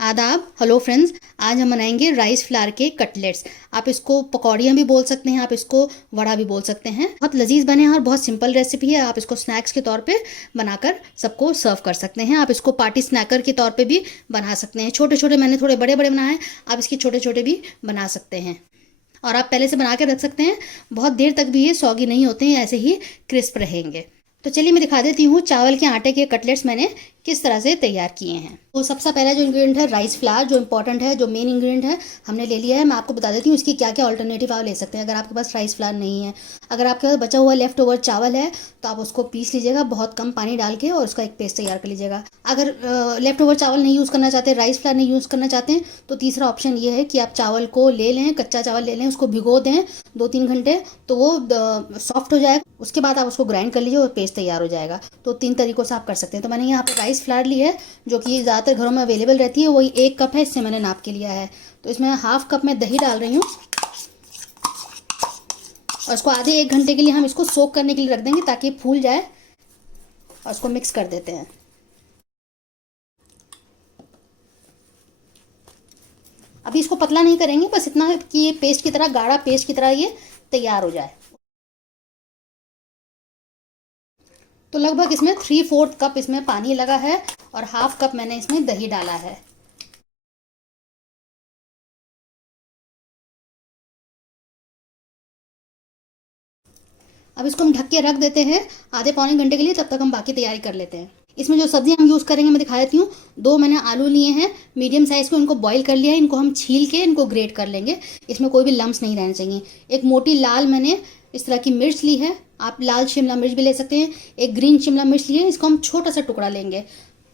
आदाब, hello friends. आज हम बनाएंगे राइस फ्लावर के कटलेट्स। आप इसको पकौड़ियाँ भी बोल सकते हैं, आप इसको वड़ा भी बोल सकते हैं। बहुत लजीज बने हैं और बहुत सिंपल रेसिपी है। आप इसको स्नैक्स के तौर पे बनाकर सबको सर्व कर सकते हैं। आप इसको पार्टी स्नैकर के तौर पे भी बना सकते हैं। छोटे छोटे, मैंने थोड़े बड़े बड़े बनाए हैं, आप इसके छोटे छोटे भी बना सकते हैं। और आप पहले से बना के रख सकते हैं। बहुत देर तक भी ये सॉगी नहीं होते हैं, ऐसे ही क्रिस्प रहेंगे। तो चलिए मैं दिखा देती हूँ चावल के आटे के कटलेट्स मैंने किस तरह से तैयार किए हैं। तो सबसे पहला जो इंग्रेडिएंट है राइस फ्लावर, जो इंपॉर्टेंट है, जो मेन इंग्रेडिएंट है, हमने ले लिया है। मैं आपको बता देती हूँ इसकी क्या क्या ऑल्टरनेटिव आप ले सकते हैं अगर आपके पास राइस फ्लावर नहीं है। अगर आपके पास बचा हुआ लेफ्ट ओवर चावल है तो आप उसको पीस लीजिएगा बहुत कम पानी डाल के और उसका एक पेस्ट तैयार कर लीजिएगा। अगर लेफ्ट ओवर चावल नहीं यूज़ करना चाहते, राइस फ्लावर नहीं यूज़ करना चाहते हैं, तो तीसरा ऑप्शन ये है कि आप चावल को ले लें, कच्चा चावल ले लें, उसको भिगो दें 2-3 घंटे, तो वो सॉफ्ट हो जाएगा। उसके बाद आप उसको ग्राइंड कर लीजिए और पेस्ट तैयार हो जाएगा। तो 3 तरीकों से आप कर सकते हैं। तो मैंने यहाँ पर राइस फ्लावर ली है जो कि ज़्यादातर घरों में अवेलेबल रहती है, वही 1 कप है, इससे मैंने नाप के लिया है। तो इसमें हाफ कप में दही डाल रही हूँ और इसको आधे 1 घंटे के लिए हम इसको सोक करने के लिए रख देंगे ताकि फूल जाए। और इसको मिक्स कर देते हैं। अभी इसको पतला नहीं करेंगे, बस इतना कि ये पेस्ट की तरह, गाढ़ा पेस्ट की तरह ये तैयार हो जाए। तो लगभग इसमें 3/4 कप इसमें पानी लगा है और हाफ कप मैंने इसमें दही डाला है। अब इसको हम ढक के रख देते हैं आधे पौने घंटे के लिए, तब तक हम बाकी तैयारी कर लेते हैं। इसमें जो सब्जी हम यूज़ करेंगे मैं दिखा देती हूँ। 2 मैंने आलू लिए हैं मीडियम साइज़ के, उनको बॉईल कर लिया है। इनको हम छील के इनको ग्रेट कर लेंगे, इसमें कोई भी लम्स नहीं रहने चाहिए। एक मोटी लाल मैंने इस तरह की मिर्च ली है, आप लाल शिमला मिर्च भी ले सकते हैं। एक ग्रीन शिमला मिर्च ली है, इसको हम छोटा सा टुकड़ा लेंगे।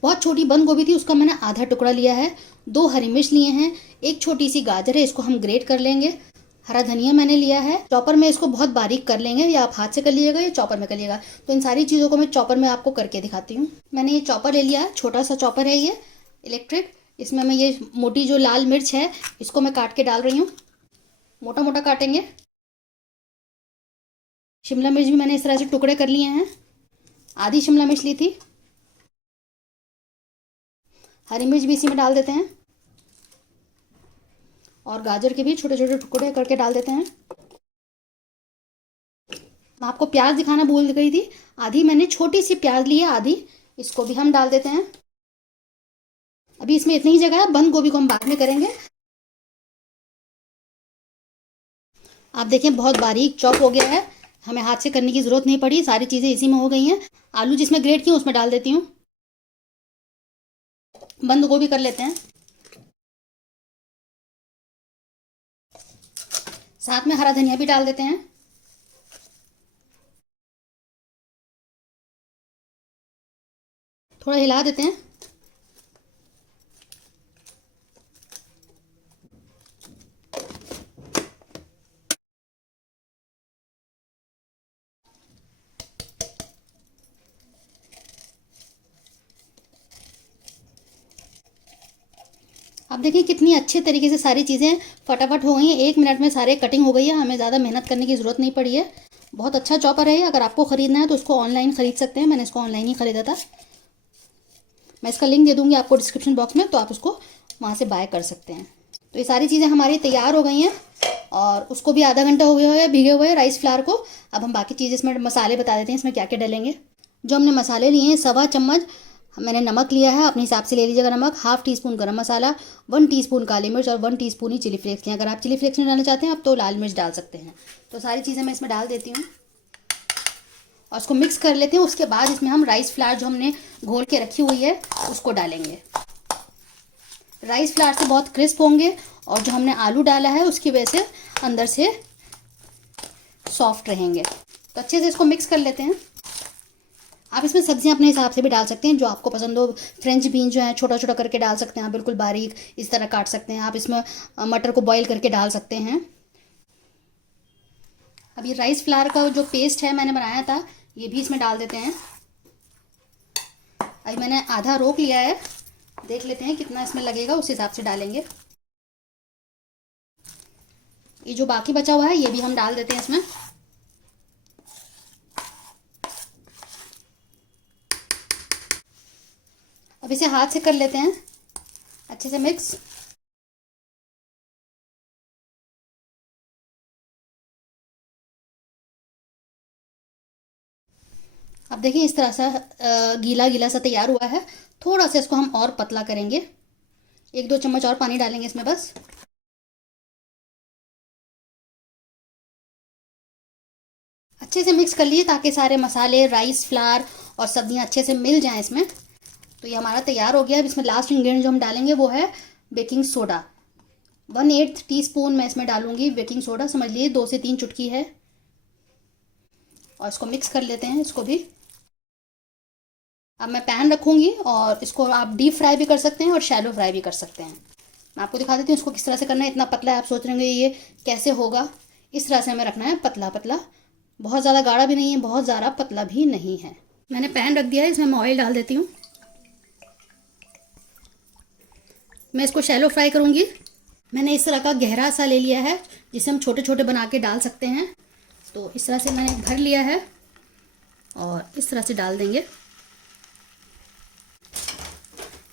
बहुत छोटी बंद गोभी थी, उसका मैंने आधा टुकड़ा लिया है। 2 हरी मिर्च लिए हैं। एक छोटी सी गाजर है, इसको हम ग्रेट कर लेंगे। हरा धनिया मैंने लिया है, चॉपर में इसको बहुत बारीक कर लेंगे, या आप हाथ से कर लीजिएगा या चॉपर में कर लीजिएगा। तो इन सारी चीज़ों को मैं चॉपर में आपको करके दिखाती हूँ। मैंने ये चॉपर ले लिया है, छोटा सा चॉपर है ये इलेक्ट्रिक। इसमें मैं ये मोटी जो लाल मिर्च है इसको मैं काट के डाल रही हूँ, मोटा मोटा काटेंगे। शिमला मिर्च भी मैंने इस तरह से टुकड़े कर लिए हैं, आधी शिमला मिर्च ली थी। हरी मिर्च भी इसी में डाल देते हैं और गाजर के भी छोटे छोटे टुकड़े करके डाल देते हैं। मैं आपको प्याज दिखाना भूल गई थी, आधी मैंने छोटी सी प्याज ली है, आधी इसको भी हम डाल देते हैं। अभी इसमें इतनी ही जगह है, बंद गोभी को हम बाद में करेंगे। आप देखें बहुत बारीक चॉप हो गया है, हमें हाथ से करने की ज़रूरत नहीं पड़ी, सारी चीज़ें इसी में हो गई हैं। आलू जिसमें ग्रेट किए उसमें डाल देती हूँ। बंद गोभी कर लेते हैं, साथ में हरा धनिया भी डाल देते हैं। थोड़ा हिला देते हैं। अब देखिए कितनी अच्छे तरीके से सारी चीज़ें फटाफट हो गई हैं, 1 मिनट में सारे कटिंग हो गई है, हमें ज़्यादा मेहनत करने की ज़रूरत नहीं पड़ी है। बहुत अच्छा चॉपर है। अगर आपको ख़रीदना है तो उसको ऑनलाइन ख़रीद सकते हैं, मैंने इसको ऑनलाइन ही ख़रीदा था। मैं इसका लिंक दे दूँगी आपको डिस्क्रिप्शन बॉक्स में, तो आप उसको वहाँ से बाय कर सकते हैं। तो ये सारी चीज़ें हमारी तैयार हो गई हैं और उसको भी आधा घंटा हो गया है भीगे हुए राइस फ्लावर को। अब हम बाकी चीज़ इसमें मसाले बता देते हैं इसमें क्या क्या डलेंगे। जो हमने मसाले लिए हैं, 1.25 चम्मच मैंने नमक लिया है, अपने हिसाब से ले लीजिएगा नमक। हाफ टी स्पून गर्म मसाला, 1 टीस्पून काली मिर्च और 1 टीस्पून ही चिली फ्लेक्स लें। अगर आप चिली फ्लेक्स नहीं डालना चाहते हैं आप तो लाल मिर्च डाल सकते हैं। तो सारी चीज़ें मैं इसमें डाल देती हूँ और उसको मिक्स कर लेते हैं। उसके बाद इसमें हम राइस फ्लावर जो हमने घोल के रखी हुई है उसको डालेंगे। राइस फ्लावर से बहुत क्रिस्प होंगे और जो हमने आलू डाला है उसकी वजह से अंदर से सॉफ्ट रहेंगे। तो अच्छे से इसको मिक्स कर लेते हैं। आप इसमें सब्जियां अपने हिसाब से भी डाल सकते हैं जो आपको पसंद हो। फ्रेंच बीन जो है छोटा छोटा करके डाल सकते हैं आप, बिल्कुल बारीक इस तरह काट सकते हैं। आप इसमें मटर को बॉईल करके डाल सकते हैं। अब ये राइस फ्लावर का जो पेस्ट है मैंने बनाया था ये भी इसमें डाल देते हैं। अभी मैंने आधा रोक लिया है, देख लेते हैं कितना इसमें लगेगा, उस हिसाब से डालेंगे। ये जो बाकी बचा हुआ है ये भी हम डाल देते हैं इसमें। अब इसे हाथ से कर लेते हैं अच्छे से मिक्स। अब देखिए इस तरह सा गीला गीला सा तैयार हुआ है। थोड़ा सा इसको हम और पतला करेंगे, 1-2 चम्मच और पानी डालेंगे इसमें बस। अच्छे से मिक्स कर लिए ताकि सारे मसाले, राइस फ्लावर और सब्जियां अच्छे से मिल जाएं इसमें। तो ये हमारा तैयार हो गया। अब इसमें लास्ट इंग्रेडिएंट जो हम डालेंगे वो है बेकिंग सोडा। 1/8 टीस्पून मैं इसमें डालूंगी बेकिंग सोडा, समझ लीजिए 2 से 3 चुटकी है। और इसको मिक्स कर लेते हैं इसको भी। अब मैं पैन रखूँगी और इसको आप डीप फ्राई भी कर सकते हैं और शैलो फ्राई भी कर सकते हैं। मैं आपको दिखा देती हूँ इसको किस तरह से करना है। इतना पतला है, आप सोच रहे होंगे ये कैसे होगा। इस तरह से हमें रखना है, पतला पतला, बहुत ज़्यादा गाढ़ा भी नहीं है, बहुत ज़्यादा पतला भी नहीं है। मैंने पैन रख दिया है, इसमें मैं ऑयल डाल देती हूँ। मैं इसको शैलो फ्राई करूँगी। मैंने इस तरह का गहरा सा ले लिया है जिसे हम छोटे छोटे बना के डाल सकते हैं। तो इस तरह से मैंने भर लिया है और इस तरह से डाल देंगे।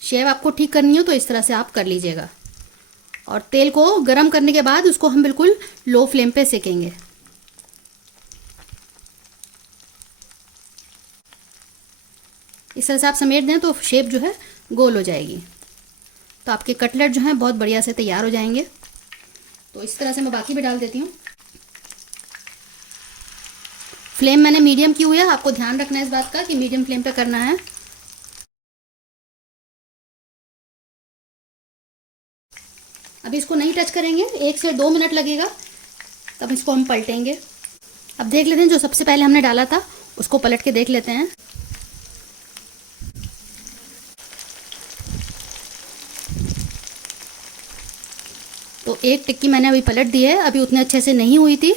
शेप आपको ठीक करनी हो तो इस तरह से आप कर लीजिएगा। और तेल को गरम करने के बाद उसको हम बिल्कुल लो फ्लेम पे सेकेंगे। इस तरह से आप समेट दें तो शेप जो है गोल हो जाएगी। तो आपके कटलेट जो हैं बहुत बढ़िया से तैयार हो जाएंगे। तो इस तरह से मैं बाकी भी डाल देती हूँ। फ्लेम मैंने मीडियम की हुई है, आपको ध्यान रखना है इस बात का कि मीडियम फ्लेम पे करना है। अभी इसको नहीं टच करेंगे, 1 से 2 मिनट लगेगा, तब इसको हम पलटेंगे। अब देख लेते हैं जो सबसे पहले हमने डाला था उसको पलट के देख लेते हैं। तो एक टिक्की मैंने अभी पलट दी है, अभी उतने अच्छे से नहीं हुई थी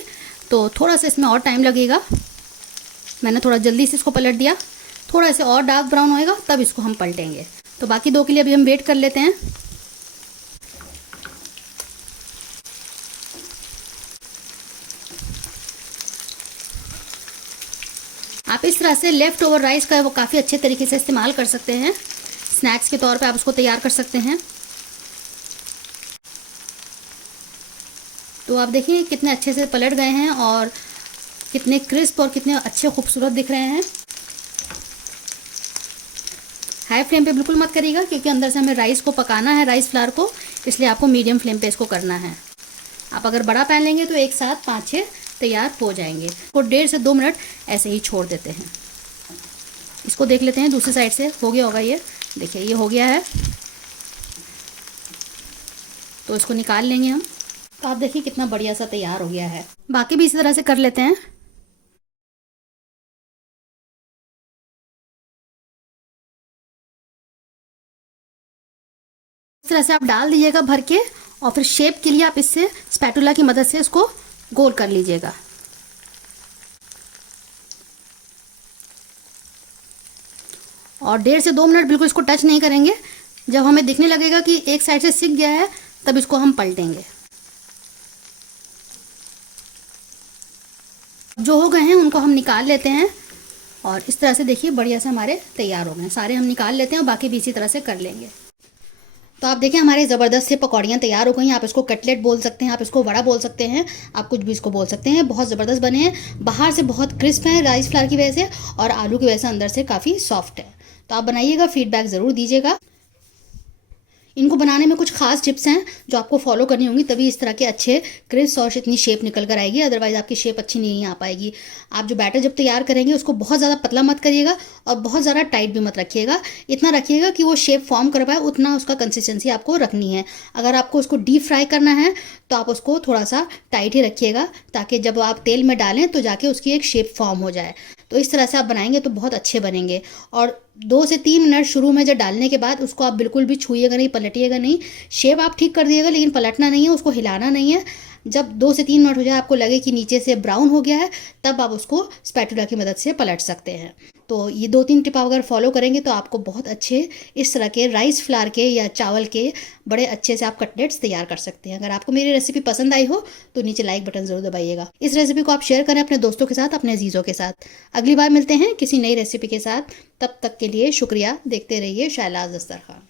तो थोड़ा सा इसमें और टाइम लगेगा। मैंने थोड़ा जल्दी से इसको पलट दिया, थोड़ा से और डार्क ब्राउन होएगा तब इसको हम पलटेंगे। तो बाकी 2 के लिए अभी हम वेट कर लेते हैं। आप इस तरह से लेफ़्ट ओवर राइस का वो काफ़ी अच्छे तरीके से इस्तेमाल कर सकते हैं। स्नैक्स के तौर पे आप उसको तैयार कर सकते हैं। तो आप देखिए कितने अच्छे से पलट गए हैं और कितने क्रिस्प और कितने अच्छे खूबसूरत दिख रहे हैं। हाई फ्लेम पे बिल्कुल मत करिएगा क्योंकि अंदर से हमें राइस को पकाना है, राइस फ्लावर को, इसलिए आपको मीडियम फ्लेम पे इसको करना है। आप अगर बड़ा पैन लेंगे तो एक साथ 5-6 तैयार हो जाएंगे। को 1.5 से 2 मिनट ऐसे ही छोड़ देते हैं। इसको देख लेते हैं दूसरी साइड से हो गया होगा। ये देखिए ये हो गया है, तो इसको निकाल लेंगे हम। तो आप देखिए कितना बढ़िया सा तैयार हो गया है। बाकी भी इसी तरह से कर लेते हैं। इस तरह से आप डाल दीजिएगा भर के और फिर शेप के लिए आप इससे स्पैटुला की मदद से इसको गोल कर लीजिएगा। और 1.5 से 2 मिनट बिल्कुल इसको टच नहीं करेंगे। जब हमें दिखने लगेगा कि एक साइड से सिक गया है तब इसको हम पलटेंगे। जो हो गए हैं उनको हम निकाल लेते हैं और इस तरह से देखिए बढ़िया से हमारे तैयार हो गए। सारे हम निकाल लेते हैं और बाकी भी इसी तरह से कर लेंगे। तो आप देखिए हमारे ज़बरदस्त से पकौड़ियाँ तैयार हो गई हैं। आप इसको कटलेट बोल सकते हैं, आप इसको वड़ा बोल सकते हैं, आप कुछ भी इसको बोल सकते हैं। बहुत ज़बरदस्त बने हैं, बाहर से बहुत क्रिस्प हैं राइस फ्लावर की वजह से और आलू की वजह से अंदर से काफ़ी सॉफ्ट है। तो आप बनाइएगा, फीडबैक ज़रूर दीजिएगा। इनको बनाने में कुछ खास टिप्स हैं जो आपको फॉलो करनी होंगी, तभी इस तरह के अच्छे क्रिस्प और इतनी शेप निकल कर आएगी, अदरवाइज़ आपकी शेप अच्छी नहीं आ पाएगी। आप जो बैटर जब तैयार करेंगे उसको बहुत ज़्यादा पतला मत करिएगा और बहुत ज़्यादा टाइट भी मत रखिएगा। इतना रखिएगा कि वो शेप फॉर्म कर पाए, उतना उसका कंसिस्टेंसी आपको रखनी है। अगर आपको उसको डीप फ्राई करना है तो आप उसको थोड़ा सा टाइट ही रखिएगा ताकि जब आप तेल में डालें तो जाके उसकी एक शेप फॉर्म हो जाए। तो इस तरह से आप बनाएंगे तो बहुत अच्छे बनेंगे। और 2 से 3 मिनट शुरू में जब डालने के बाद उसको आप बिल्कुल भी छूइएगा नहीं, पलटिएगा नहीं। शेप आप ठीक कर दिएगा लेकिन पलटना नहीं है, उसको हिलाना नहीं है। जब 2 से 3 मिनट हो जाए, आपको लगे कि नीचे से ब्राउन हो गया है, तब आप उसको स्पैटुला की मदद से पलट सकते हैं। तो ये 2-3 टिप आप अगर फॉलो करेंगे तो आपको बहुत अच्छे इस तरह के राइस फ्लावर के या चावल के बड़े अच्छे से आप कटलेट्स तैयार कर सकते हैं। अगर आपको मेरी रेसिपी पसंद आई हो तो नीचे लाइक बटन ज़रूर दबाइएगा। इस रेसिपी को आप शेयर करें अपने दोस्तों के साथ, अपने अजीज़ों के साथ। अगली बार मिलते हैं किसी नई रेसिपी के साथ, तब तक के लिए शुक्रिया। देखते रहिए शैलाज़ दस्तरखान।